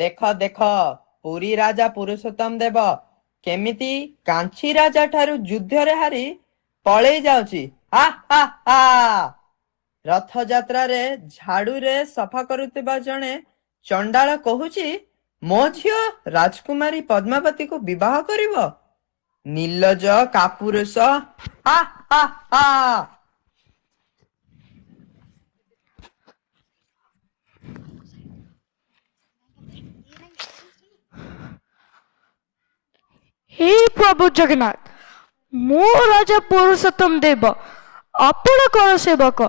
ଦେଖ ଦେଖ ପୁରୀ ରାଜା ପୁରୁଷୋତ୍ତମ ଦେବ କେମିତି କାଞ୍ଚି ରାଜା ଠାରୁ ଯୁଦ୍ଧରେ ହାରି ପଳେଇ ଯାଉଛି। ହା ହା ହା। ରଥଯାତ୍ରାରେ ଝାଡୁରେ ସଫା କରୁଥିବା ଜଣେ ଚଣ୍ଡାଳ କହୁଛି ମୋ ଝିଅ ରାଜକୁମାରୀ ପଦ୍ମାବତୀକୁ ବିବାହ କରିବ। ନିର୍ଲଜ କାପୁରୁଷ। ହା ହା ହା। हे प्रभु जगन्नाथ, मो राजा पुरुषोत्तम देव ଆପଣଙ୍କର ସେବକ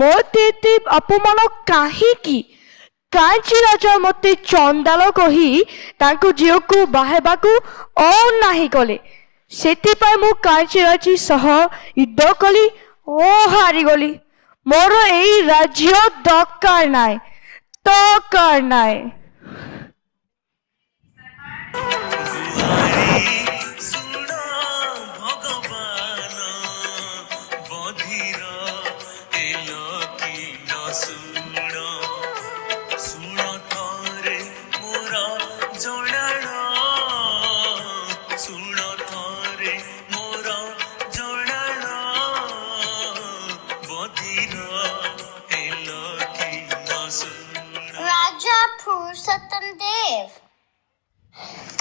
ମୋତେ ଏତେ ଅପମାନ କାହିଁକି? କାଞ୍ଚି ରାଜା ମୋତେ ଚଣ୍ଡାଳ କହି ତାଙ୍କ ଝିଅକୁ ବାହାହେବାକୁ ଅନାହିଁ କଲେ। ସେଥିପାଇଁ ମୁଁ କାଞ୍ଚି ରାଜା ସହ ଯୁଦ୍ଧ କଲି ଓ ହାରିଗଲି। ମୋର ଏଇ ରାଜ୍ୟ ଦରକାର ନାହିଁ, ଦରକାର ନାହିଁ। Raja Purushottam Dev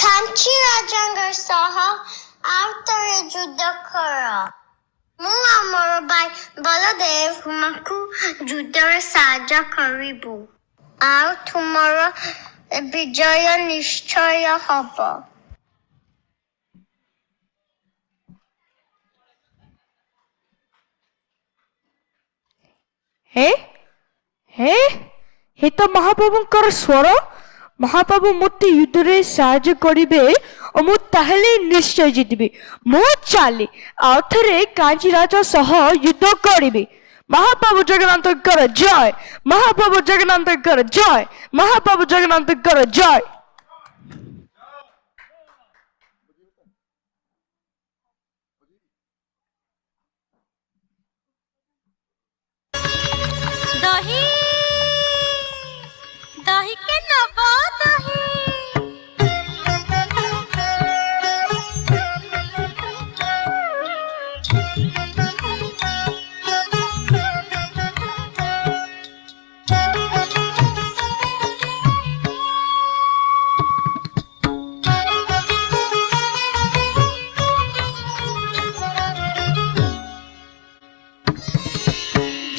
Kanchi Rajanger Saha Avtare Juddha Kara Mu Amar Bhai Baladev Humaku Juddhare Sahaja Karibu Au Tumara Bijaya Nishchaya Haba। हे हे हे तो महाप्रभुଙ୍କର ସ୍ୱର। ମହାପ୍ରଭୁ ମୋତେ ଯୁଦ୍ଧରେ ସାହାଯ୍ୟ କରିବେ ଓ ମୁଁ ତାହେଲେ ନିଶ୍ଚୟ ଜିତିବି। ମୁଁ ଚାଲି ଆଉ ଥରେ କାଞ୍ଚି ରାଜା ସହ ଯୁଦ୍ଧ କରିବି। ମହାପ୍ରଭୁ ଜଗନ୍ନାଥଙ୍କର ଜୟ, ମହାପ୍ରଭୁ ଜଗନ୍ନାଥଙ୍କର ଜୟ, ମହାପ୍ରଭୁ ଜଗନ୍ନାଥଙ୍କର ଜୟ। दही दही के नवा दही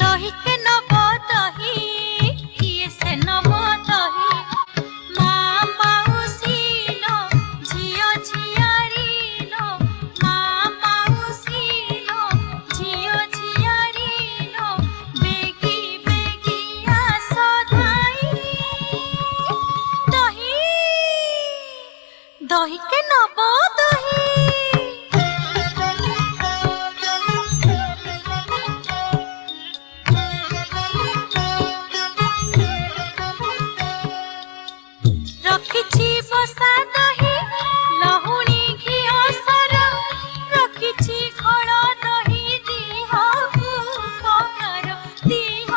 दही के नवा दही किए से नवा दही माँ माउसी लो झियो झियारी लो माँ माउसी लो झियो झियारी लो बेगी बेगी आस धाई दही दही के नवा दही रखिछि बसा दही लहुणी घिଅ सर रखिछि घोଳ ଦହି ଦିହ ଉପକାର ଦିହ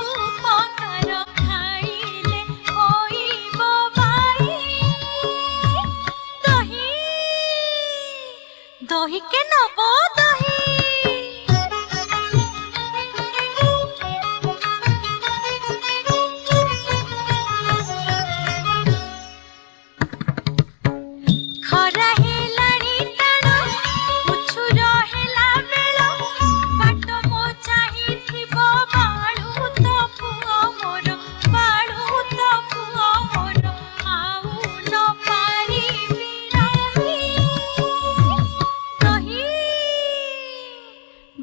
ଉପକାର ଖାଇଲେ ହୋଇବ ଭାଇ ଦହି ଦହି के नବ ଦହି ଖରା ହେଲାଣି ଟାଣ ମୁଛୁର ହେଲା ବେଳ ବାଟ ମୋ ଚାହିଁଥିବ ବାଳୁ ତ ପୁଅ ମୋର ବାଳୁ ତ ପୁଅ ମୋର ଆଉ ନ ପାରିବି ରହି ଦହି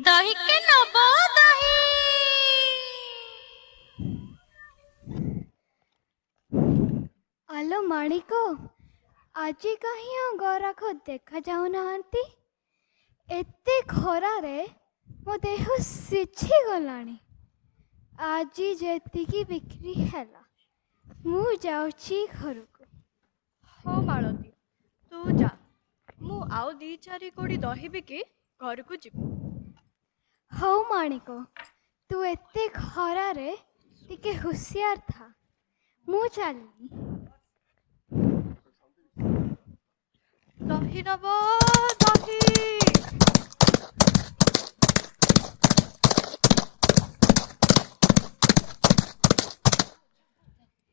ଦହି के ନବ ଦହି ଆଲୋ ମାଣିକ, ଆଜି କାହିଁ ଆଉ ଗରାଖ ଦେଖାଯାଉନାହାନ୍ତି? ଏତେ ଖରାରେ ମୋ ଦେହ ସିଝି ଗଲାଣି। ଆଜି ଯେତିକି ବିକ୍ରି ହେଲା ମୁଁ ଯାଉଛି ଘରକୁ। ହଉ ମାଳତୀ, ତୁ ଯା, ମୁଁ ଆଉ 2-4 କୋଡ଼ି ଦହି ବିକି ଘରକୁ ଯିବି। ହଉ ମାଣିକ, ତୁ ଏତେ ଖରାରେ ଟିକେ ହୁସିଆର ଥା। ମୁଁ ଚାଲିଲି। ଦହି ନବ ଦହି।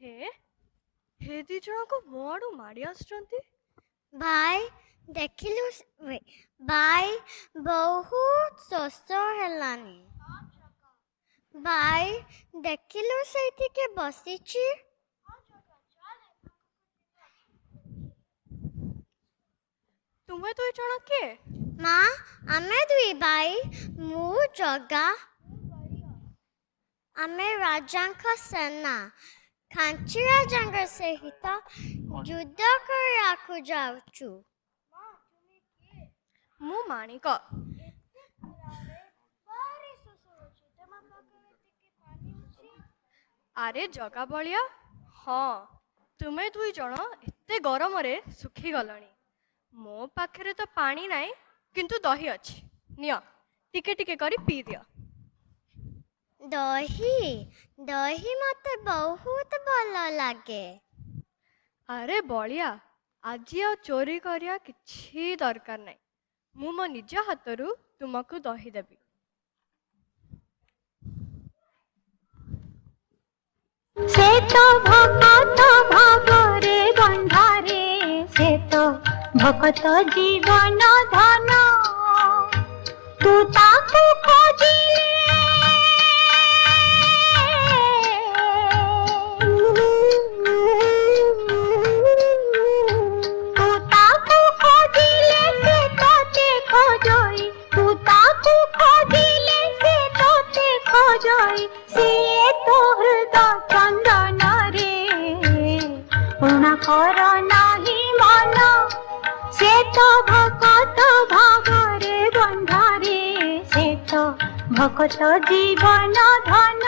ହେ ହେ ଦି ଜଣକ ମୋ ଆଡୁ ମାଡି ଆସୁଛନ୍ତି। ଭାଇ ଦେଖିଲୁ ଭାଇ ବହୁତ ଶୋଷ ହେଲାନି। ଭାଇ ଦେଖିଲୁ ସେଇଠି କିଏ ବସିଛି। ତୁମେ ଦୁଇ ଜଣ କିଏ? ମା ଆମେ ଦୁଇ ଭାଇ, ମୁଁ ଜଗା। ଆମେ ରାଜାଙ୍କ ସେନା, ଖାଞ୍ଚି ରାଜାଙ୍କ ସହିତ ଯୁଦ୍ଧ କରିବାକୁ ଯାଉଛୁ। ମୁଁ ମାଣିକ। ଆରେ ଜଗା ବଳିଆ, ହଁ ତୁମେ ଦୁଇ ଜଣ ଏତେ ଗରମରେ ଶୁଖିଗଲଣି। ମୋ ପାଖରେ ତ ପାଣି ନାହିଁ, କିନ୍ତୁ ଦହି ଅଛି। ନିଅ ଟିକେ ଟିକେ କରି ପିଇ ଦିଅ। ଦହି ଦହି ମତେ ବହୁତ ଭଲ ଲାଗେ। ଆରେ ବଳିଆ, ଆଜି ଆଉ ଚୋରି କରିବା କିଛି ଦରକାର ନାହିଁ। ମୁଁ ମୋ ନିଜ ହାତରୁ ତୁମକୁ ଦହି ଦେବି। ସେ ତ ଭକତ ଭାବରେ ବନ୍ଧାରେ, ସେ ତ ଭକତ ଜୀବନ ଧନ। ତୁ ତାକୁ ଖୋଜିଲେ ତୁ ତାକୁ ଖୋଜିଲେ ସେ ତୋତେ ଖୋଜଇ, ତୁ ତାକୁ ଖୋଜିଲେ ସେ ତୋତେ ଖୋଜଇ। ସିଏ ତ ହୃଦୟ ଚନ୍ଦନରେ ପୁଣା କର ନାହିଁ ମନ। ସେ ତ ଭକତ ଭାବରେ ବନ୍ଧାରେ, ସେ ତ ଭକତ ଜୀବନ ଧନ।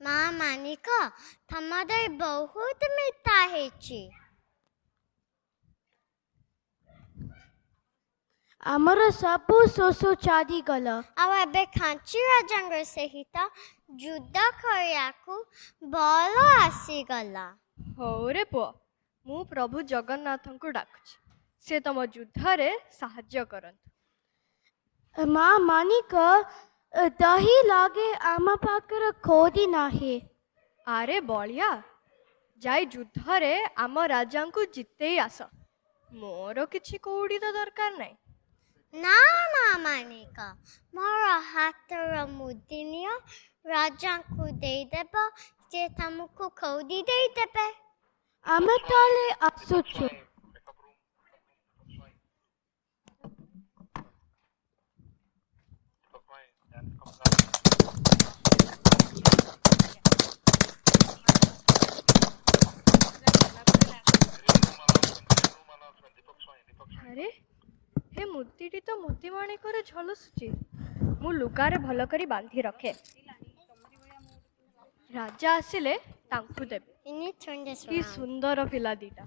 ମା ମାନିକ, ତମ ଦହି ବହୁତ ମିଠା ହେଇଛି। ଆମର ସବୁ ଶୋଷ ଛାଡ଼ିଗଲା। ଆଉ ଏବେ ଖାଞ୍ଚି ରାଜାଙ୍କ ସହିତ ଯୁଦ୍ଧ କରିବାକୁ ବଳ ଆସିଗଲା। ହଉ ରେ ପୁଅ, ମୁଁ ପ୍ରଭୁ ଜଗନ୍ନାଥଙ୍କୁ ଡାକୁଛି, ସେ ତମ ଯୁଦ୍ଧରେ ସାହାଯ୍ୟ କରନ୍ତୁ। ମା ମାନିକ, ଦହି ଲାଗେ ଆମ ପାଖରେ କୋଉଠି ନାହିଁ। ଆରେ ବଳିଆ, ଯାଇ ଯୁଦ୍ଧରେ ଆମ ରାଜାଙ୍କୁ ଜିତେଇ ଆସ। ମୋର କିଛି କଉଡ଼ି ତ ଦରକାର ନାହିଁ। ନା ମା ମାନିକ, ମୋର ହାତର ମୁଦି ନିଅ, ରାଜାଙ୍କୁ ଦେଇଦେବ, ସେ ତମକୁ କଉଡ଼ି ଦେଇଦେବେ। ଆମେ ତାହେଲେ ଆସୁଛୁ। ଆରେ ହେ ମୁଦିଟି ତ ମୋତି ମାଣିକରେ ଝଲସୁଛି। ମୁଁ ଲୁଗାରେ ଭଲ କରି ବାନ୍ଧି ରଖେ, ରାଜା ଆସିଲେ ତାଙ୍କୁ ଦେବି। You need to turn this କି around. ସୁନ୍ଦର ପିଲା ଦିଟା।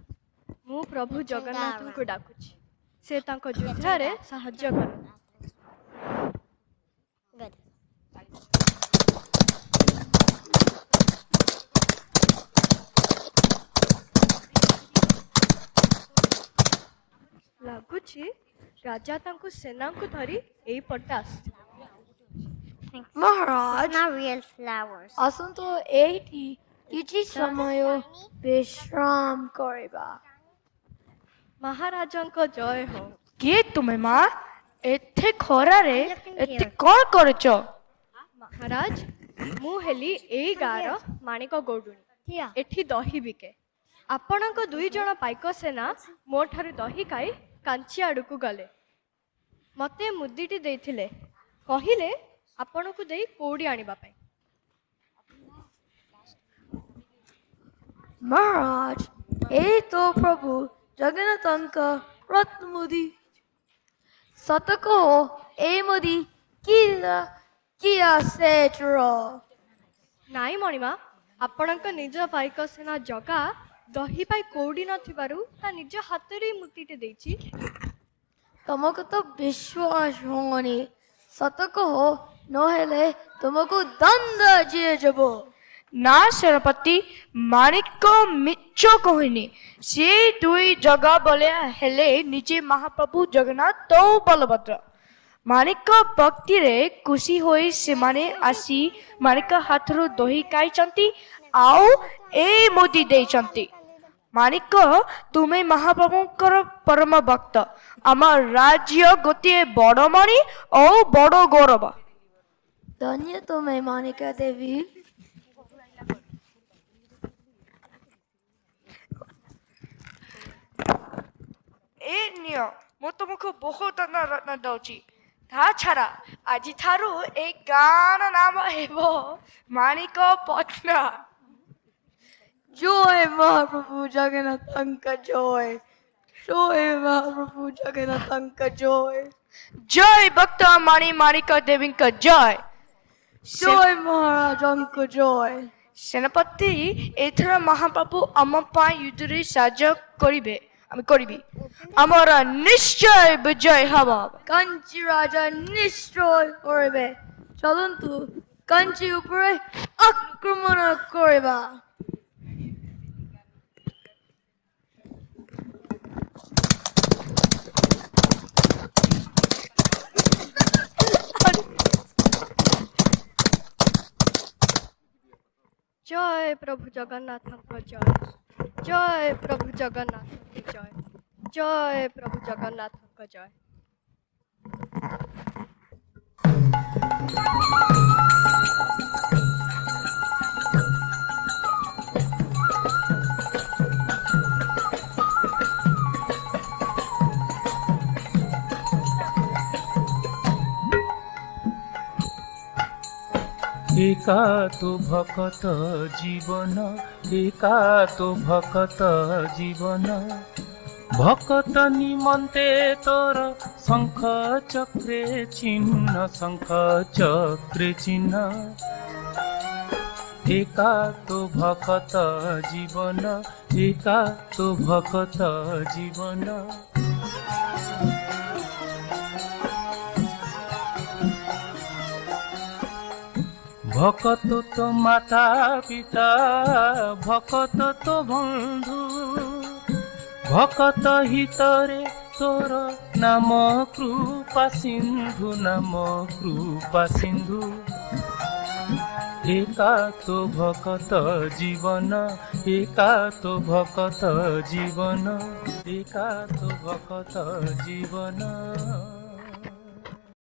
ମୁଁ ପ୍ରଭୁ Turn that ଜଗନ୍ନାଥଙ୍କୁ around. ଡାକୁଛି, ସେ ତାଙ୍କ ଯୁଦ୍ଧରେ ସାହାଯ୍ୟ କରନ୍ତୁ। Good. ଲାଗୁଛି ରାଜା ତାଙ୍କୁ ସେନାଙ୍କୁ ଧରି ଏଇପଟେ ଆସିଥିଲେ। Thanks. Maharaj, It's not real flowers. ଆସନ୍ତୁ ଏଇଠି କିଛି ସମୟ ବିଶ୍ରାମ କରିବା। ମହାରାଜାଙ୍କ ଜୟ ହଉ। କିଏ ତୁମେ ମା? ଏତେ ଖରାରେ I'm looking ଏତେ here. କଣ କରୁଛ? ମହାରାଜ, ମୁଁ ହେଲି ଏଇ ଗାଁର ମାଣିକ ଗୌଡୁଣୀ। Here. ଏଠି ଦହି ବିକେ। ଆପଣଙ୍କ ଦୁଇ ଜଣ ପାଇକ ସେନା ମୋ ଠାରୁ ଦହି ଖାଇ କାଞ୍ଚି ଆଡ଼କୁ ଗଲେ। ମତେ ମୁଦିଟି ଦେଇଥିଲେ, କହିଲେ ଆପଣଙ୍କୁ ଦେଇ କଉଡ଼ି ଆଣିବା ପାଇଁ। ମହାରାଜ, ଏଇ ତ ପ୍ରଭୁ ଜଗନ୍ନାଥଙ୍କ ରତ୍ନମୁଦି। ସତ କହ, ଏଇ ମୁଦି କିଆ ସେଠର? ନାଇଁ ମଣିମା, ଆପଣଙ୍କ ନିଜ ପାଇକ ସେନା ଜଗା ଦହି ପାଇ କଉଡ଼ି ନଥିବାରୁ ତା ନିଜ ହାତରେ ମୁଦିଟି ଦେଇଛି। ତମକୁ ତ ବିଶ୍ୱାସ ହଉନି। ସତ କହ, ନହେଲେ ତୁମକୁ ଦଣ୍ଡ ଦିଆଯିବ। ନା ସେନାପତି, ମାଣିକ ମିଛ କହିନି। ସେ ଦୁଇ ଜଗା ଭଳିଆ ହେଲେ ନିଜେ ମହାପ୍ରଭୁ ଜଗନ୍ନାଥ ଓ ବଳଭଦ୍ର। ମାଣିକ ଭକ୍ତିରେ ଖୁସି ହୋଇ ସେମାନେ ଆସି ମାଣିକ ହାତରୁ ଦହି ଖାଇଛନ୍ତି ଆଉ ଏ ମୁଦି ଦେଇଛନ୍ତି। ମାଣିକ, ତୁମେ ମହାପ୍ରଭୁଙ୍କର ପରମ ଭକ୍ତ। ଆମ ରାଜ୍ୟ ଗୋଟିଏ ବଡ଼ ମଣି ଓ ବଡ଼ ଗୌରବ। ଧନ୍ୟ ତୁମେ ମାଣିକା ଦେବୀ। ଏ ନିଅ, ମୁଁ ତୁମକୁ ବହୁତ ରତ୍ନ ଦଉଛି। ତା ଛଡା ଆଜିଠାରୁ ଏଇ ଗାଁର ନାମ ହେବ ମାଣିକ ପଟନା। ଜୟ ମହାପ୍ରଭୁ ଜଗନ୍ନାଥଙ୍କ ଜୟ। ଜୟ ମହାପ୍ରଭୁ ଜଗନ୍ନାଥଙ୍କ ଜୟ। ଜୟ ଭକ୍ତ ମାଣି ମାଣିକ ଦେବୀଙ୍କ ଜୟ। ଜୟ ମହାରାଜଙ୍କ ଜୟ। ସେନାପତି, ଏଥର ମହାପ୍ରଭୁ ଆମ ପାଇଁ ଯୁଦ୍ଧରେ ସାହାଯ୍ୟ କରିବି। ଆମର ନିଶ୍ଚୟ ବିଜୟ ହବ। କାଞ୍ଚି ରାଜା ନିଶ୍ଚୟ କରିବେ। ଚାଲନ୍ତୁ କାଞ୍ଚି ଉପରେ ଆକ୍ରମଣ କରିବା। ଜୟ ପ୍ରଭୁ ଜଗନ୍ନାଥଙ୍କ ଜୟ। ଜୟ ପ୍ରଭୁ ଜଗନ୍ନାଥଙ୍କ ଜୟ। ଜୟ ପ୍ରଭୁ ଜଗନ୍ନାଥଙ୍କ ଜୟ। एका तो भकत जीवन, एका तो भकत जीवन, भकत निमन्ते तोर शंख चक्रे चिन्ह, शंख चक्रे चिन्ह। एका तो भकत जीवन, एका तो भकत जीवन। भकत तो माता पिता, भकत तो बंधु, भकत हितरे तोर नाम कृपा सिंधु, नाम कृपा सिंधु। एका तो भकत जीवन, एका तो भकत जीवन, एका तो भकत जीवन।